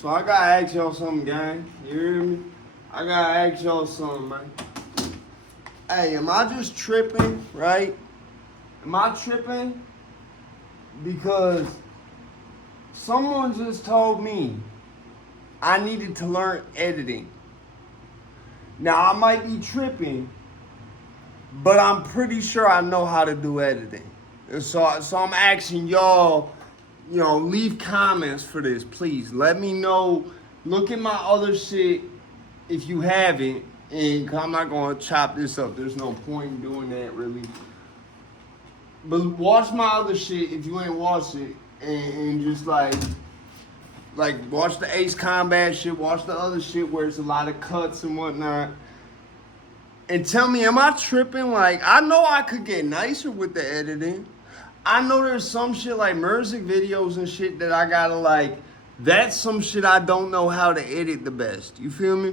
So I gotta ask y'all something, gang. You hear me? I gotta ask y'all something, man. Hey, am I just tripping, right? Am I tripping? Because someone just told me I needed to learn editing. Now I might be tripping, but I'm pretty sure I know how to do editing. So I'm asking y'all, leave comments for this, please. Let me know. Look at my other shit if you haven't, and I'm not gonna chop this up. There's no point in doing that, really. But watch my other shit if you ain't watched it, and just like watch the Ace Combat shit, watch the other shit where it's a lot of cuts and whatnot. And tell me, am I tripping? Like, I know I could get nicer with the editing. I know there's some shit like music videos and shit that I gotta that's some shit I don't know how to edit the best. You feel me?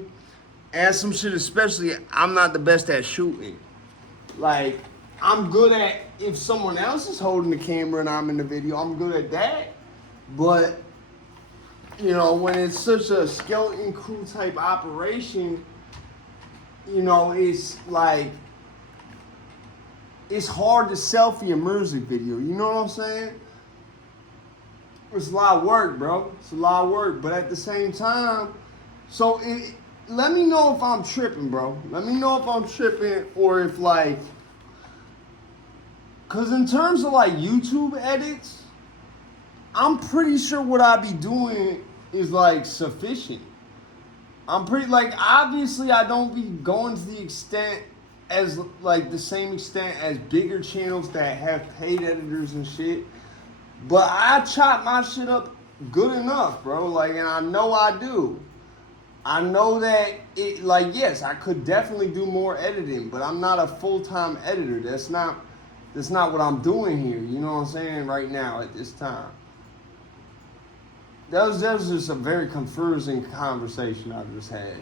And some shit especially I'm not the best at shooting. Like, I'm good at if someone else is holding the camera and I'm in the video, I'm good at that. But, when it's such a skeleton crew type operation, it's like, it's hard to selfie a music video. You know what I'm saying? It's a lot of work, bro. It's a lot of work. But at the same time, let me know if I'm tripping, bro. Let me know if I'm tripping or if because in terms of YouTube edits, I'm pretty sure what I be doing is sufficient. I'm pretty obviously I don't be going to the extent as the same extent as bigger channels that have paid editors and shit. But I chop my shit up good enough, bro. And I know I do. I know that yes, I could definitely do more editing, but I'm not a full-time editor. That's not what I'm doing here. You know what I'm saying? Right now at this time. That was just a very confusing conversation I just had.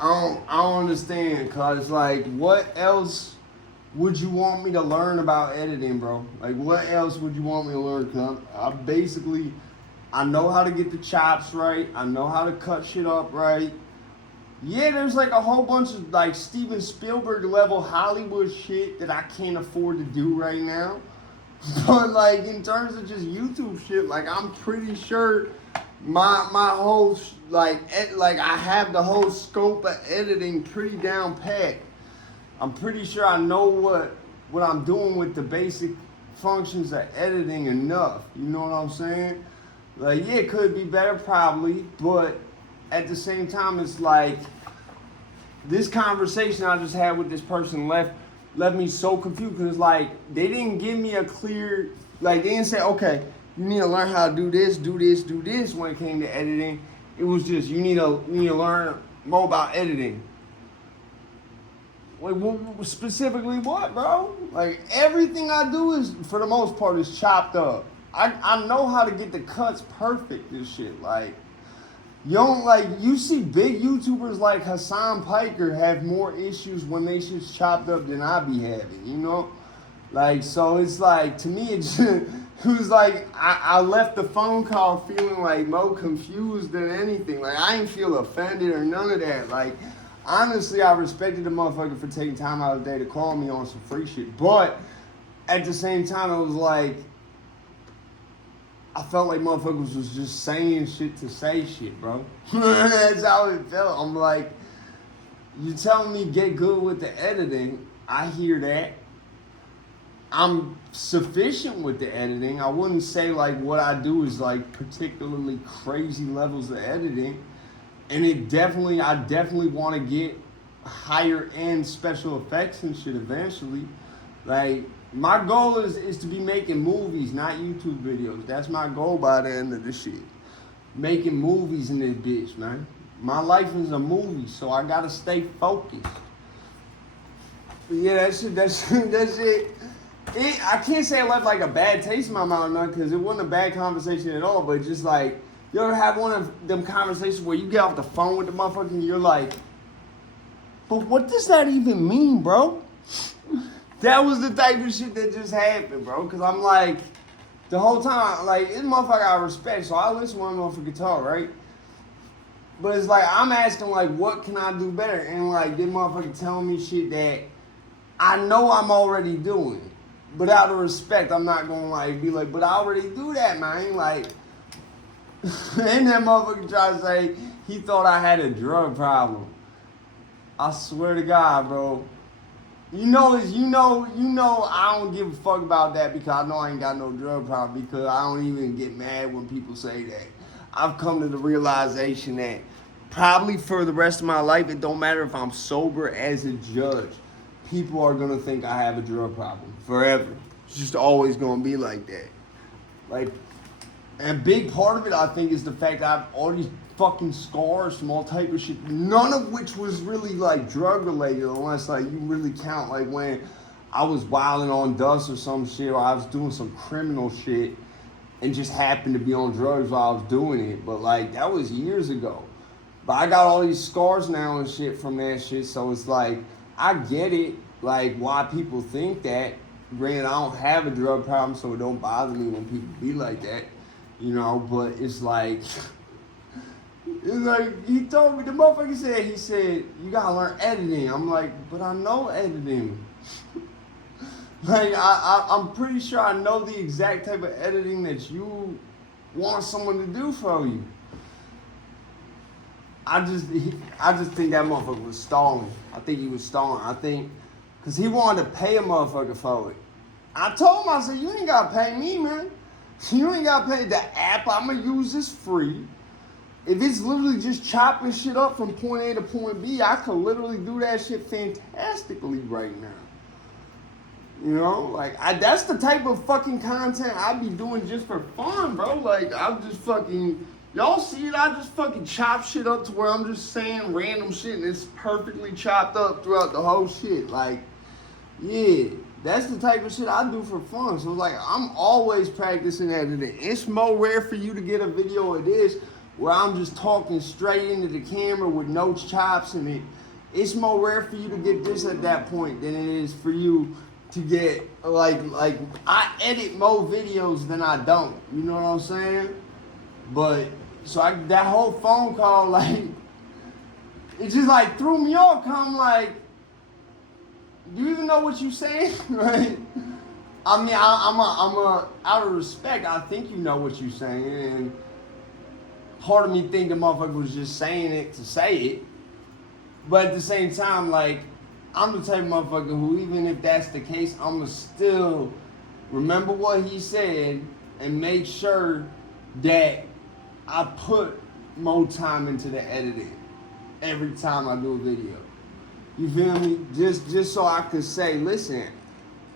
I don't understand, cause what else would you want me to learn about editing, bro? What else would you want me to learn? Cause I know how to get the chops right. I know how to cut shit up right. Yeah, there's a whole bunch of Steven Spielberg level Hollywood shit that I can't afford to do right now. But in terms of just YouTube shit, I'm pretty sure my whole I have the whole scope of editing pretty down pat. I'm pretty sure I know what I'm doing with the basic functions of editing enough. You know what I'm saying? Yeah, it could be better probably, but at the same time, it's this conversation I just had with this person left me so confused because they didn't give me a clear, they didn't say, okay, you need to learn how to do this when it came to editing. It was just, you need to learn more about editing. Specifically what, bro? Everything I do is, for the most part, is chopped up. I know how to get the cuts perfect, this shit. You see big YouTubers like Hassan Piker have more issues when they shit's chopped up than I be having, you know? So it's to me, it was I left the phone call feeling more confused than anything. I ain't feel offended or none of that. Honestly, I respected the motherfucker for taking time out of the day to call me on some free shit. But at the same time, it was I felt like motherfuckers was just saying shit to say shit, bro. That's how it felt. I'm you telling me get good with the editing. I hear that. I'm sufficient with the editing. I wouldn't say what I do is particularly crazy levels of editing. And I definitely want to get higher end special effects and shit eventually. My goal is to be making movies, not YouTube videos. That's my goal by the end of this shit. Making movies in this bitch, man. My life is a movie, so I gotta stay focused. But yeah, that's it. I can't say it left a bad taste in my mouth or nothing, because it wasn't a bad conversation at all, but just you ever have one of them conversations where you get off the phone with the motherfucker and you're but what does that even mean, bro? That was the type of shit that just happened, bro. Because I'm The whole time, like, this motherfucker I respect, so I listen to one motherfucker talk, right? But it's like, I'm asking, like, what can I do better? And, like, this motherfucker telling me shit that I know I'm already doing. But out of respect, I'm not gonna, like, be like, but I already do that, man. Like, and that motherfucker try to say he thought I had a drug problem. I swear to God, bro. You know, I don't give a fuck about that because I know I ain't got no drug problem because I don't even get mad when people say that. I've come to the realization that probably for the rest of my life, it don't matter if I'm sober as a judge. People are gonna think I have a drug problem forever. It's just always gonna be like that. Like, and a big part of it, I think, is the fact that I have all these fucking scars from all type of shit, none of which was really like drug related, unless like you really count like when I was wilding on dust or some shit, or I was doing some criminal shit and just happened to be on drugs while I was doing it. But like that was years ago. But I got all these scars now and shit from that shit, so it's like I get it, like why people think that. Granted, I don't have a drug problem, so it don't bother me when people be like that, you know. But it's like. It's like, he told me, the motherfucker said, you gotta learn editing. I'm like, but I know editing. Like, I'm pretty sure I know the exact type of editing that you want someone to do for you. I just think that motherfucker was stalling. I think he was stalling. I think, because he wanted to pay a motherfucker for it. I told him, I said, you ain't gotta pay me, man. You ain't gotta pay the app. I'm gonna use this free. If it's literally just chopping shit up from point A to point B, I could literally do that shit fantastically right now. You know, like, that's the type of fucking content I be doing just for fun, bro. Like, I'm just fucking, y'all see it? I just fucking chop shit up to where I'm just saying random shit and it's perfectly chopped up throughout the whole shit. Like, yeah, that's the type of shit I do for fun. So, like, I'm always practicing editing. It's more rare for you to get a video of this where I'm just talking straight into the camera with no chops in it. It's more rare for you to get this at that point than it is for you to get, like I edit more videos than I don't. You know what I'm saying? But, so that whole phone call, like, it just, like, threw me off. I'm like, do you even know what you're saying? Right? I mean, I'm out of respect, I think you know what you're saying, and part of me think the motherfucker was just saying it to say it. But at the same time, like, I'm the type of motherfucker who, even if that's the case, I'ma still remember what he said and make sure that I put more time into the editing every time I do a video. You feel me? Just so I could say, listen,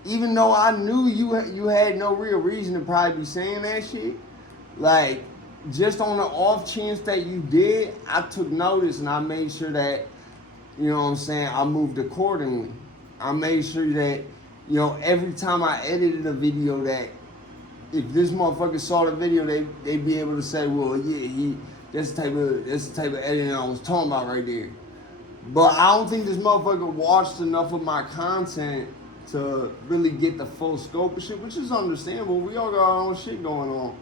even though I knew you had no real reason to probably be saying that shit, like, just on the off chance that you did, I took notice and I made sure that, you know what I'm saying, I moved accordingly. I made sure that, you know, every time I edited a video that if this motherfucker saw the video, they'd be able to say, well, yeah, that's the type of editing I was talking about right there. But I don't think this motherfucker watched enough of my content to really get the full scope of shit, which is understandable. We all got our own shit going on.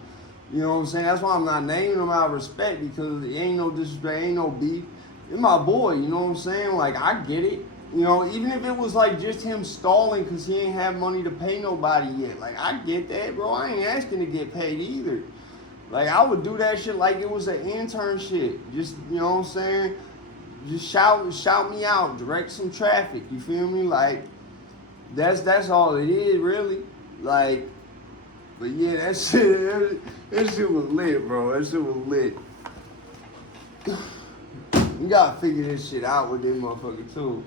You know what I'm saying? That's why I'm not naming him out of respect, because it ain't no disrespect, ain't no beef. It's my boy, you know what I'm saying? Like, I get it. You know, even if it was like just him stalling because he ain't have money to pay nobody yet. Like, I get that, bro. I ain't asking to get paid either. Like, I would do that shit like it was an intern shit. Just, you know what I'm saying? Just shout me out, direct some traffic. You feel me? Like, that's all it is, really. Like, but yeah, that shit was lit, bro. That shit was lit. We gotta figure this shit out with this motherfucker too.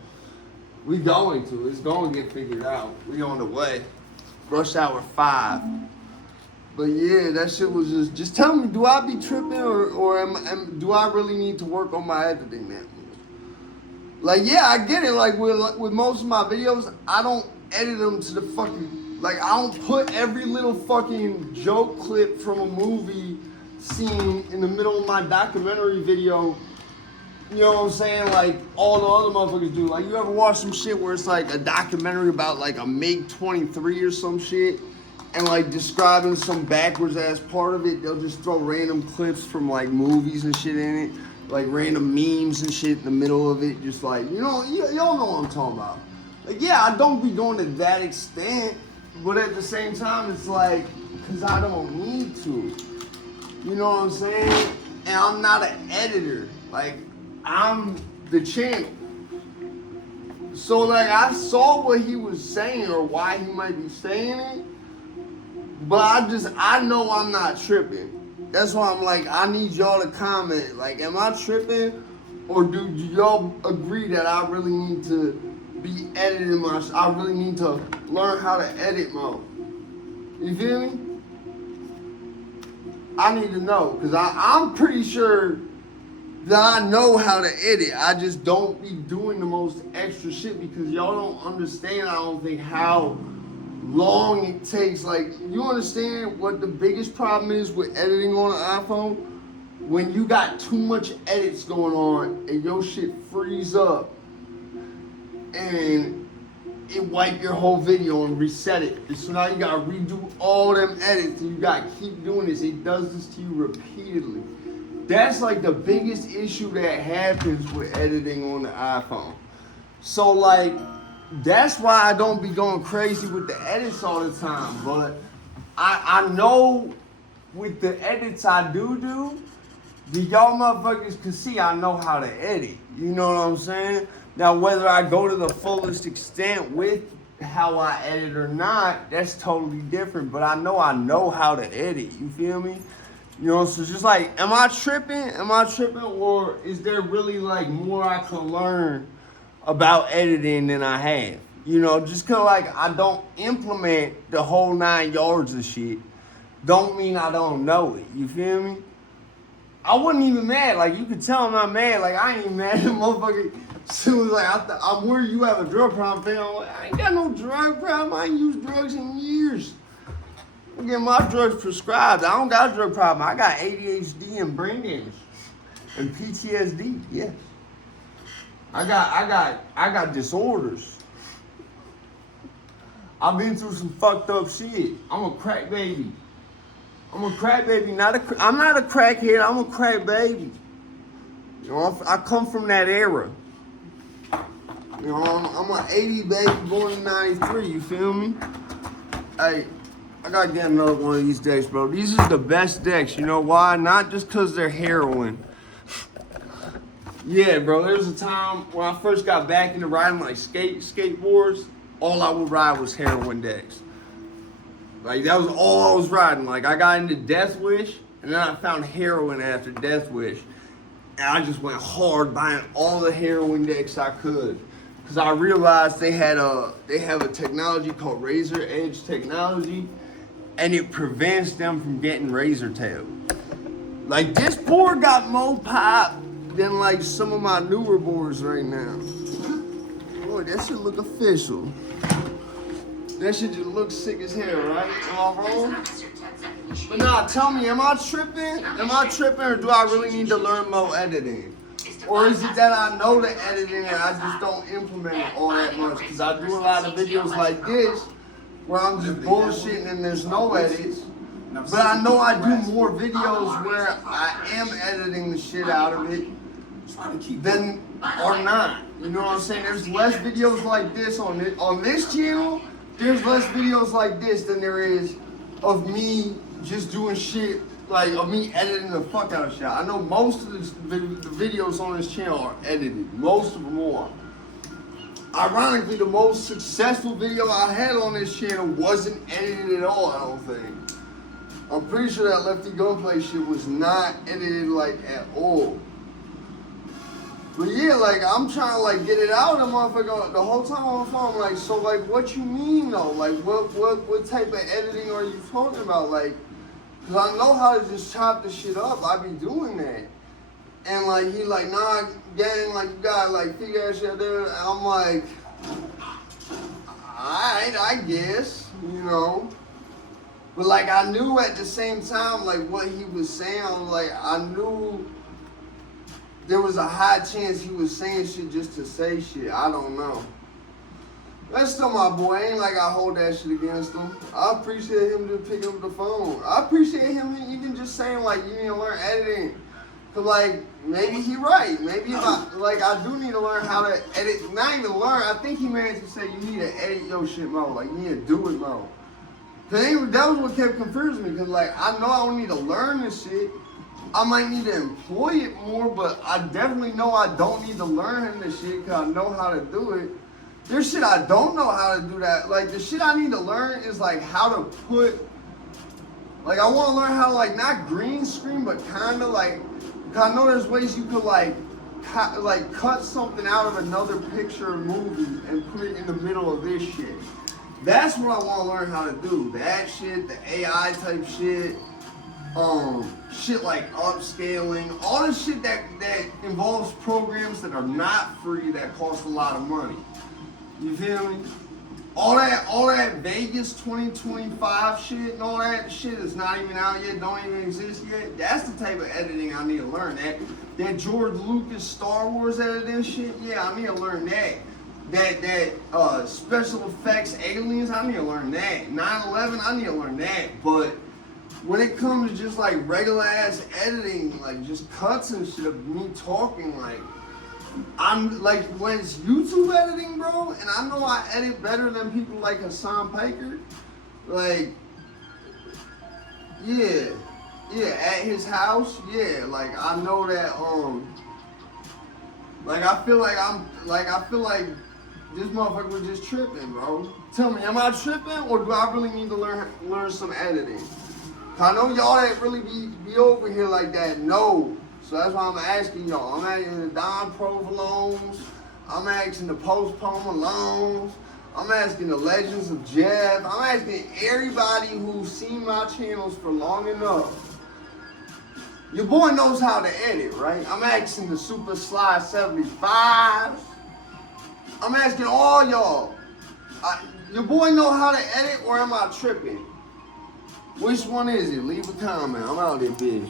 We going to. It's going to get figured out. We on the way. Rush hour 5. But yeah, that shit was just tell me, do I be tripping or do I really need to work on my editing that much? Like, yeah, I get it. Like, with most of my videos, I don't edit them to the fucking, like, I don't put every little fucking joke clip from a movie scene in the middle of my documentary video. You know what I'm saying? Like all the other motherfuckers do. Like, you ever watch some shit where it's like a documentary about like a MiG-23 or some shit? and like describing some backwards ass part of it. They'll just throw random clips from like movies and shit in it, like random memes and shit in the middle of it. Just like, y'all know what I'm talking about. Like, yeah, I don't be going to that extent, but at the same time, it's like, cause I don't need to. You know what I'm saying? And I'm not an editor. Like, I'm the channel. So like, I saw what he was saying or why he might be saying it, but I know I'm not tripping. That's why I'm like, I need y'all to comment. Like, am I tripping, or do y'all agree that I really need to be editing I really need to learn how to edit mode? You feel me? I need to know, because I'm pretty sure that I know how to edit. I just don't be doing the most extra shit because y'all don't understand, I don't think, how long it takes. Like, you understand what the biggest problem is with editing on an iPhone? When you got too much edits going on and your shit freeze up and it wipe your whole video and reset it. And so now you gotta redo all them edits and you gotta keep doing this. It does this to you repeatedly. That's like the biggest issue that happens with editing on the iPhone. So like, that's why I don't be going crazy with the edits all the time. But I know with the edits I do, the y'all motherfuckers can see I know how to edit. You know what I'm saying? Now, whether I go to the fullest extent with how I edit or not, that's totally different. But I know how to edit. You feel me? You know, so just like, am I tripping? Or is there really like more I can learn about editing than I have? You know, just kind of like I don't implement the whole 9 yards of shit, don't mean I don't know it. You feel me? I wasn't even mad. Like, you could tell I'm not mad. Like, I ain't mad at motherfucker. Soon as like, I'm worried you have a drug problem, fam. I'm like, I ain't got no drug problem. I ain't used drugs in years. I'm getting my drugs prescribed. I don't got a drug problem. I got ADHD and brain damage and PTSD. Yes, I got disorders. I've been through some fucked up shit. I'm a crack baby. I'm not a crackhead. I'm a crack baby. You know, I come from that era. You know, I'm an 80 baby born in 93. You feel me? Hey, I gotta get another one of these decks, bro. These is the best decks. You know why? Not just because they're heroin. Yeah, bro. There was a time when I first got back into riding like skateboards. All I would ride was heroin decks. Like, that was all I was riding. Like, I got into Death Wish, and then I found heroin after Death Wish. And I just went hard buying all the heroin decks I could. Because I realized they have a technology called Razor Edge technology, and it prevents them from getting razor tail. Like, this board got more pop than like some of my newer boards right now. Boy, that shit look official. That shit just looks sick as hell, right? Am I wrong? But nah, tell me, am I tripping? Or do I really need to learn more editing? Or is it that I know the editing and I just don't implement it all that much? Because I do a lot of videos like this where I'm just bullshitting and there's no edits. But I know I do more videos where I am editing the shit out of it than or not. You know what I'm saying? There's less videos like this on this channel. There's less videos like this than there is of me just doing shit, like of me editing the fuck out of shit. I know most of the videos on this channel are edited. Most of them are. Ironically, the most successful video I had on this channel wasn't edited at all, I don't think. I'm pretty sure that Lefty Gunplay shit was not edited like at all. But yeah, like, I'm trying to like get it out and motherfucker the whole time on the phone. I'm like, so like, what you mean though? Like, what type of editing are you talking about? Like, cause I know how to just chop the shit up. I be doing that. And like, he like, nah, gang, like, you gotta like figure that shit there. And I'm like, alright, I guess, you know. But like, I knew at the same time, like, what he was saying. I was like, I knew there was a high chance he was saying shit just to say shit. I don't know. That's still my boy. Ain't like I hold that shit against him. I appreciate him just picking up the phone. I appreciate him even just saying like you need to learn editing. Cause like maybe he right. Maybe if I do need to learn how to edit. Not even learn. I think he meant to say you need to edit your shit more. Like you need to do it more. Cause that was what kept confusing me. Cause like I know I don't need to learn this shit. I might need to employ it more, but I definitely know I don't need to learn this shit because I know how to do it. There's shit I don't know how to do that. Like, the shit I need to learn is, like, how to put... Like, I want to learn how to, like, not green screen, but kind of, like... Because I know there's ways you could, like, cut something out of another picture or movie and put it in the middle of this shit. That's what I want to learn how to do. That shit, the AI type shit. Shit like upscaling, all the shit that involves programs that are not free that cost a lot of money. You feel me? All that Vegas 2025 shit and all that shit is not even out yet, don't even exist yet. That's the type of editing I need to learn. That George Lucas Star Wars editing shit, yeah, I need to learn that. That special effects aliens, I need to learn that. 9/11, I need to learn that. But when it comes to just like regular ass editing, like just cuts and shit of me talking, like I'm like when it's YouTube editing, bro, and I know I edit better than people like Hassan Piker, like yeah, at his house, yeah, like I know that like I feel like this motherfucker was just tripping, bro. Tell me, am I tripping or do I really need to learn some editing? I know y'all that really be over here like that, no. So that's why I'm asking y'all. I'm asking the Don Provolones. I'm asking the Postpone Malones. I'm asking the Legends of Jeff. I'm asking everybody who's seen my channels for long enough. Your boy knows how to edit, right? I'm asking the Super Sly 75. I'm asking all y'all. Your boy know how to edit or am I tripping? Which one is it? Leave a comment. I'm out there, bitch.